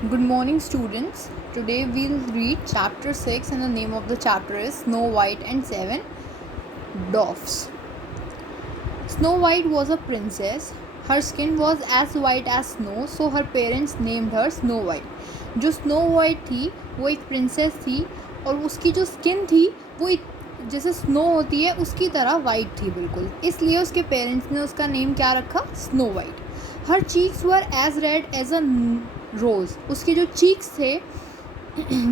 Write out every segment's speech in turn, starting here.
Good morning, students. Today we'll read chapter 6, and the name of the chapter is Snow White and Seven Dwarfs. Snow White was a princess. Her skin was as white as snow, so her parents named her Snow White. जो snow white थी वो एक princess थी और उसकी जो skin थी वो जैसे स्नो होती है उसकी तरह वाइट थी बिल्कुल, इसलिए उसके पेरेंट्स ने उसका नेम क्या रखा, snow white. Her cheeks were as red as a rose. उसके जो चीक्स थे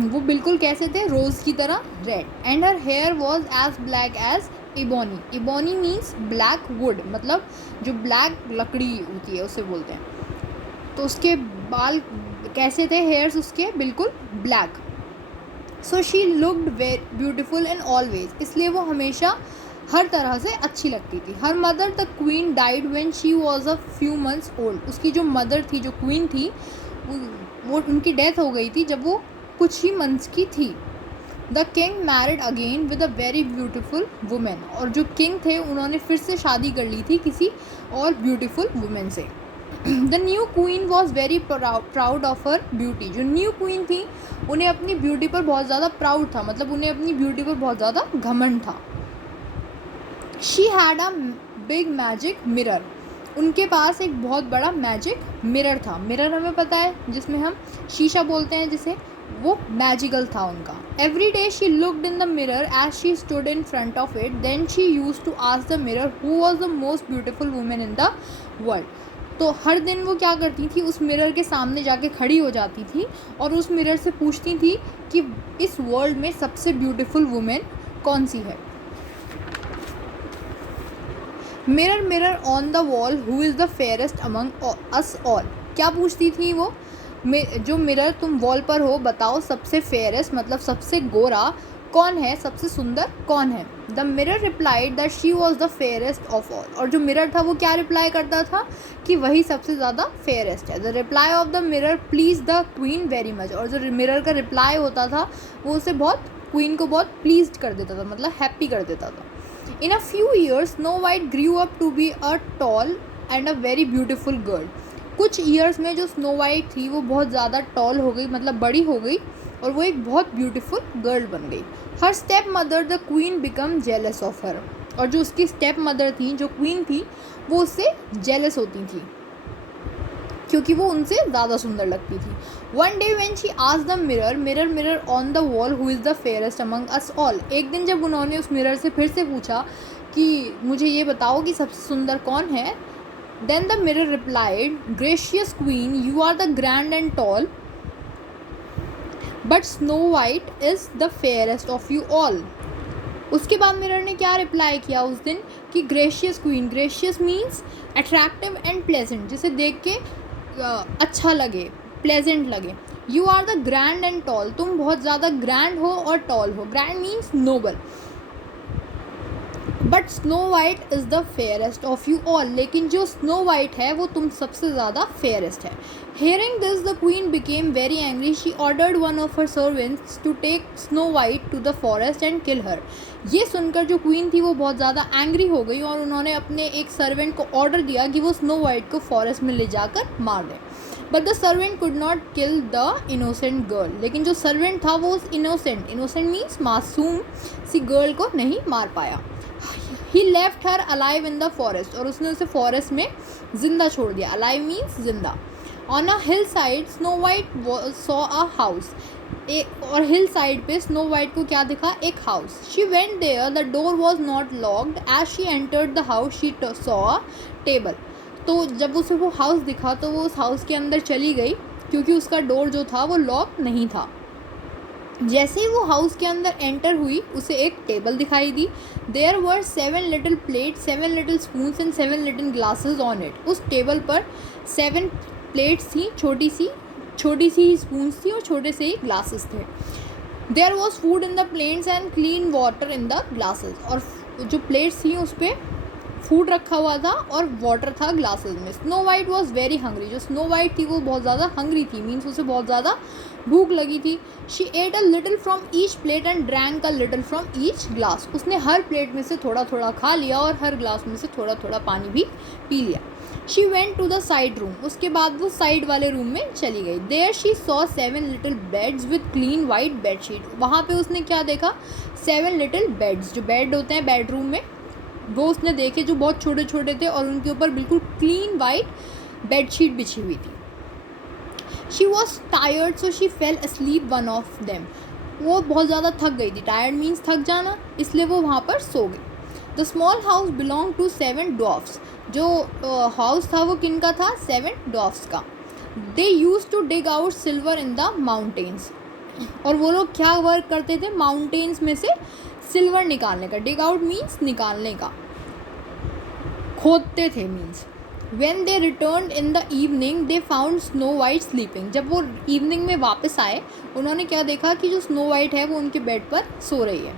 वो बिल्कुल कैसे थे, रोज़ की तरह red. And her hair was as black as ebony. Ebony means black wood, मतलब जो ब्लैक लकड़ी होती है उसे बोलते हैं. तो उसके बाल कैसे थे, हेयर्स उसके बिल्कुल black. So she looked very beautiful in all ways. इसलिए वो हमेशा हर तरह से अच्छी लगती थी. Her mother the queen died when she was a few months old. उसकी जो मदर थी, जो क्वीन थी, वो उनकी डेथ हो गई थी जब वो कुछ ही मंथ्स की थी. The king married again with a very beautiful women. और जो किंग थे उन्होंने फिर से शादी कर ली थी किसी और ब्यूटिफुल वुमेन से. The new queen was very proud of her beauty. जो न्यू क्वीन थी उन्हें अपनी ब्यूटी पर बहुत ज़्यादा प्राउड था, मतलब उन्हें अपनी ब्यूटी पर बहुत ज़्यादा घमंड था. She had a big magic mirror. उनके पास एक बहुत बड़ा मैजिक मिरर था. मिरर हमें पता है जिसमें हम शीशा बोलते हैं, जिसे वो मैजिकल था उनका. Every day she looked in the mirror as she stood in front of it. Then she use to ask the mirror who was the most beautiful women in the world. तो हर दिन वो क्या करती थी, उस मिरर के सामने जाके खड़ी हो जाती थी और उस मिरर से पूछती थी कि इस वर्ल्ड में सबसे ब्यूटीफुल वुमेन कौन सी है. Mirror mirror on the wall who is the fairest among us all. क्या पूछती थी वो, जो मिरर तुम वॉल पर हो, बताओ सबसे फेयरेस्ट मतलब सबसे गोरा कौन है, सबसे सुंदर कौन है. The mirror replied that she was the fairest of all. और जो मिरर था वो क्या रिप्लाई करता था कि वही सबसे ज़्यादा फेयरेस्ट है. The reply off the mirror please the queen very much. और जो मिरर का रिप्लाई होता था वो उसे बहुत, क्वीन को बहुत प्लीज कर देता था, मतलब हैप्पी कर देता था. In a few years, Snow White grew up to be a tall and a very beautiful girl. कुछ ईयर्स में जो स्नो वाइट थी वो बहुत ज़्यादा टॉल हो गई, मतलब बड़ी हो गई, और वो एक बहुत ब्यूटीफुल गर्ल बन गई. Her step mother the queen become jealous of her. और जो उसकी स्टेप मदर थी, जो क्वीन थी, वो उससे जेलस होती थी क्योंकि वो उनसे ज़्यादा सुंदर लगती थी. One day when she asked the mirror mirror mirror on the wall who is the fairest among us all. एक दिन जब उन्होंने उस मिरर से फिर से पूछा कि मुझे ये बताओ कि सबसे सुंदर कौन है, then the mirror replied, gracious queen you are the grand and tall but snow white is the fairest of you all. उसके बाद मिरर ने क्या रिप्लाई किया उस दिन कि gracious queen, gracious means attractive and pleasant, जिसे देख के अच्छा लगे, प्लेजेंट लगे. You are the grand and tall. तुम बहुत ज़्यादा ग्रैंड हो और टॉल हो. Grand means noble. But snow white is the fairest of you all. लेकिन जो स्नो वाइट है वो तुम सबसे ज़्यादा फेयरेस्ट है. Hearing this the queen became very angry. She ordered one of her servants to take snow white to the forest and kill her. ये सुनकर जो क्वीन थी वो बहुत ज़्यादा एंग्री हो गई और उन्होंने अपने एक सर्वेंट को ऑर्डर दिया कि वो स्नो वाइट को फॉरेस्ट में ले जाकर मार दें. But the servant could not kill the innocent girl. लेकिन जो सर्वेंट था वो उस इनोसेंट मीन्स मासूम सी गर्ल को नहीं मार पाया. He left her alive in the forest. और उसने उसे फॉरेस्ट में जिंदा छोड़ दिया. अलाइव मीन्स जिंदा. On a hill side snow white saw a house. और हिल साइड पे स्नो वाइट को क्या दिखा, एक house. She went there. The door was not locked. As she entered the house she saw a table. तो जब उसे वो हाउस दिखा तो वो उस हाउस के अंदर चली गई क्योंकि उसका डोर जो था वो लॉक नहीं था. जैसे ही वो हाउस के अंदर एंटर हुई उसे एक टेबल दिखाई दी. There were 7 little plate, 7 little spoons and 7 little glasses on it. उस टेबल पर 7 प्लेट्स थी, छोटी सी स्पून्स थी और छोटे से ही ग्लासेस थे. There was food in the plates and clean water in the glasses. और जो प्लेट्स थी उस पर फूड रखा हुआ था और वाटर था ग्लासेस में. Snow white was very hungry. जो स्नो वाइट थी वो बहुत ज़्यादा हंग्री थी, मीन्स उसे बहुत ज़्यादा भूख लगी थी. She at a little from each plate and drank a little from each glass. उसने हर प्लेट में से थोड़ा थोड़ा खा लिया और हर ग्लास में से थोड़ा थोड़ा पानी भी पी लिया. She went to the side room, उसके बाद वो साइड वाले रूम में चली गई. There she saw 7 little beds with clean white bedsheet. वहाँ पे उसने क्या देखा? 7 लिटिल बेड्स, जो बेड होते हैं बेडरूम में, वो उसने देखे जो बहुत छोटे छोटे थे और उनके ऊपर बिल्कुल क्लीन वाइट बेडशीट बिछी हुई थी. She was tired so she fail asleep one of them. वो बहुत ज़्यादा थक गई थी. टायर्ड मीन्स थक जाना, इसलिए वो वहाँ पर सो गई. The small house belong to 7 dwarfs. जो हाउस था वो किन का था? 7 डॉफ्स का. They use to dig out silver in the mountains. और वो लोग क्या वर्क करते थे? माउंटेन्स में से सिल्वर निकालने का. डिग आउट मीन्स निकालने का, खोदते थे means. When they returned in the evening, they found Snow White sleeping. जब वो इवनिंग में वापस आए, उन्होंने क्या देखा कि जो स्नो वाइट है वो उनके बेड पर सो रही है.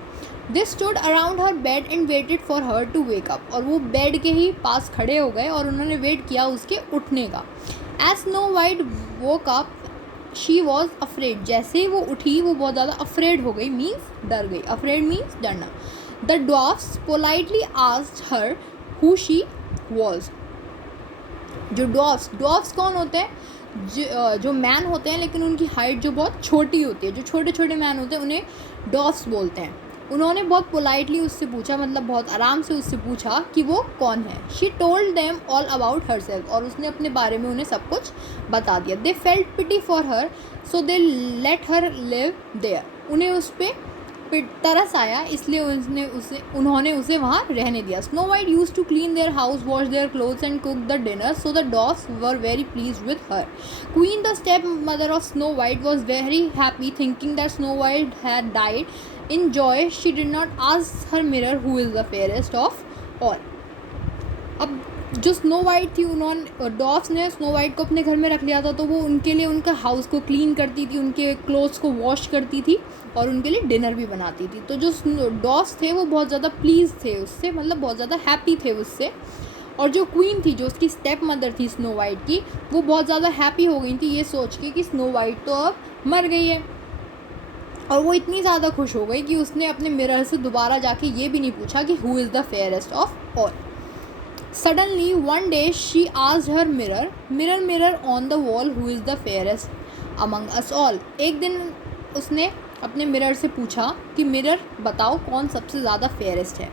They stood around her bed and waited for her to wake up. और वो बेड के ही पास खड़े हो गए और उन्होंने वेट किया उसके उठने का. As Snow White woke up, she was afraid. जैसे ही वो उठी वो बहुत ज़्यादा afraid हो गई, मीन्स डर गई. Afraid means डरना. The dwarfs politely asked her who she was. जो डॉफ्स कौन होते हैं? जो मैन होते हैं लेकिन उनकी हाइट जो बहुत छोटी होती है, जो छोटे छोटे मैन होते हैं उन्हें डॉफ्स बोलते हैं. उन्होंने बहुत पोलाइटली उससे पूछा, मतलब बहुत आराम से उससे पूछा कि वो कौन है. She told them all about her self. और उसने अपने बारे में उन्हें सब कुछ बता दिया. They felt pity for her so they let her live there. उन्हें उस पर तरस आया, इसलिए उन्होंने उसे वहाँ रहने दिया. Snow white use to clean their house, wash their clothes and cook the dinner, so the dogs were very please with her. Queen the stepmother of snow white was very happy thinking that snow white had died. In joy she did not ask her mirror who is the fairest of all. अब जो snow white थी, उन्होंने dogs ने snow white को अपने घर में रख लिया था, तो वो उनके लिए उनका हाउस को क्लीन करती थी, उनके क्लोथ्स को वॉश करती थी और उनके लिए डिनर भी बनाती थी. तो जो डॉग्स थे वो बहुत ज़्यादा प्लीज थे उससे, मतलब बहुत ज़्यादा हैप्पी थे उससे. और जो क्वीन थी, जो उसकी स्टेप मदर थी स्नो वाइट की, वो बहुत ज़्यादा हैप्पी हो गई थी ये सोच के कि स्नो वाइट तो अब मर गई है. और वो इतनी ज़्यादा खुश हो गई कि उसने अपने मिरर से दोबारा जाके ये भी नहीं पूछा कि who is the fairest of all. Suddenly, one day, she asked her mirror, mirror on the wall, who is the fairest among us all. एक दिन उसने अपने मिरर से पूछा कि मिरर बताओ कौन सबसे ज़्यादा फेयरेस्ट है.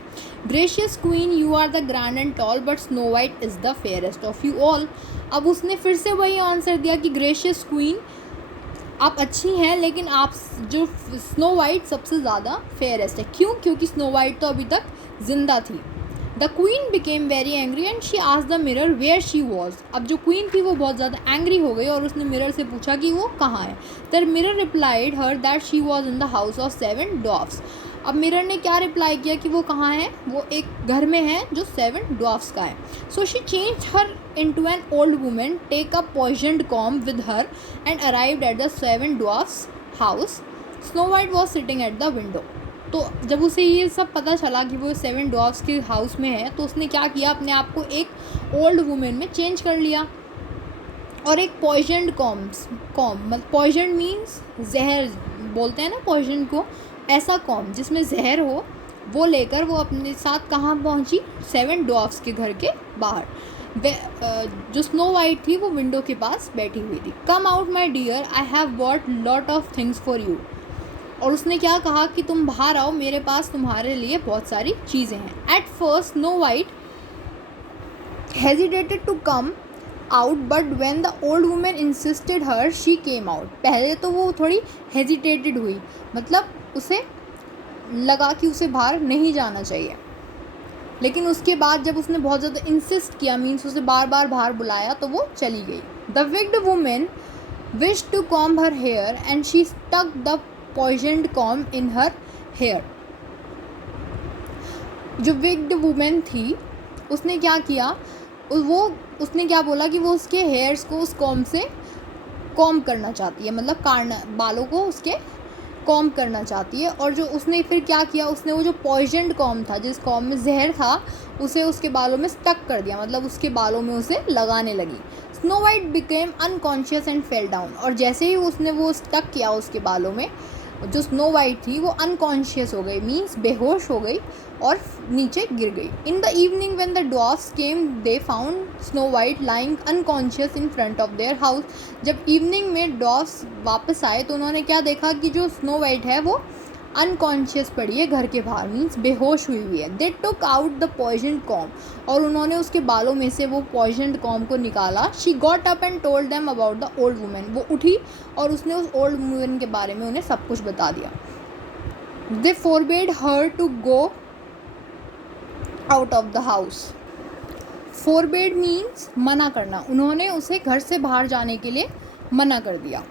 Gracious queen, you are the grand and tall, but Snow White is the fairest of you all. अब उसने फिर से वही आंसर दिया कि ग्रेशियस क्वीन, आप अच्छी हैं लेकिन आप जो स्नो वाइट सबसे ज़्यादा फेयरेस्ट है. क्यों? क्योंकि स्नो वाइट तो अभी तक ज़िंदा थी. The queen became very angry and she asked the mirror where she was. अब जो क्वीन थी वो बहुत ज़्यादा एंग्री हो गई और उसने मिरर से पूछा कि वो कहाँ है. The mirror replied her that she was in the house of 7 Defoe's. अब मिरर ने क्या रिप्लाई किया कि वो कहाँ है? वो एक घर में है जो 7 डॉफ्स का है. So she change her into an old woman, take a poisoned comb with her and arrived at the 7 dwarfs house. Snow White was sitting at the window. तो जब उसे ये सब पता चला कि वो 7 डॉग्स के हाउस में है, तो उसने क्या किया, अपने आप को एक ओल्ड वुमेन में चेंज कर लिया और एक पॉइजनड कॉम पॉइजन मीन्स जहर बोलते हैं ना पॉइजन को, ऐसा कॉम जिसमें जहर हो, वो लेकर वो अपने साथ कहाँ पहुँची? 7 डॉग्स के घर के बाहर. जो स्नो वाइट थी वो विंडो के पास बैठी हुई थी. Come out my dear, I have bought lot of things for you. और उसने क्या कहा कि तुम बाहर आओ, मेरे पास तुम्हारे लिए बहुत सारी चीज़ें हैं. At first snow white hesitated to come out, but when the old women insisted her she came out. पहले तो वो थोड़ी हेजिटेटेड हुई, मतलब उसे लगा कि उसे बाहर नहीं जाना चाहिए, लेकिन उसके बाद जब उसने बहुत ज़्यादा इंसिस्ट किया, मीन्स उसे बार बार बाहर बुलाया, तो वो चली गई. The wigged women wish to comb her hair and she stuck the poisoned comb in her hair. जो विग्ड वुमेन थी उसने क्या किया, उसने क्या बोला कि वो उसके हेयर्स को उस कॉम्ब से कॉम्ब करना चाहती है, मतलब काटना, बालों को उसके कॉम्ब करना चाहती है. और जो उसने फिर क्या किया, उसने वो जो पॉइजनड कॉम्ब था, जिस कॉम्ब में जहर था, उसे उसके बालों में स्टक कर दिया, मतलब उसके बालों में उसे लगाने लगी. Snow white became unconscious and fell down. और जैसे ही उसने वो स्टक किया उसके बालों में, जो स्नो वाइट थी वो अनकॉन्शियस हो गई, मीन्स बेहोश हो गई और नीचे गिर गई. In the evening when the dwarfs came they found snow white lying unconscious in front of their house. जब इवनिंग में डॉर्फ्स वापस आए तो उन्होंने क्या देखा कि जो स्नो वाइट है वो अनकॉन्शियस पड़ी है घर के बाहर, मीन्स बेहोश हुई है. They took out the poison comb, और उन्होंने उसके बालों में से वो पॉइजन कॉम को निकाला. She got up and told them about the old women. वो उठी और उसने उस ओल्ड वुमेन के बारे में उन्हें सब कुछ बता दिया. They forbade her to go out of the house. Forbade means मना करना. उन्होंने उसे घर से बाहर जाने के लिए मना कर दिया.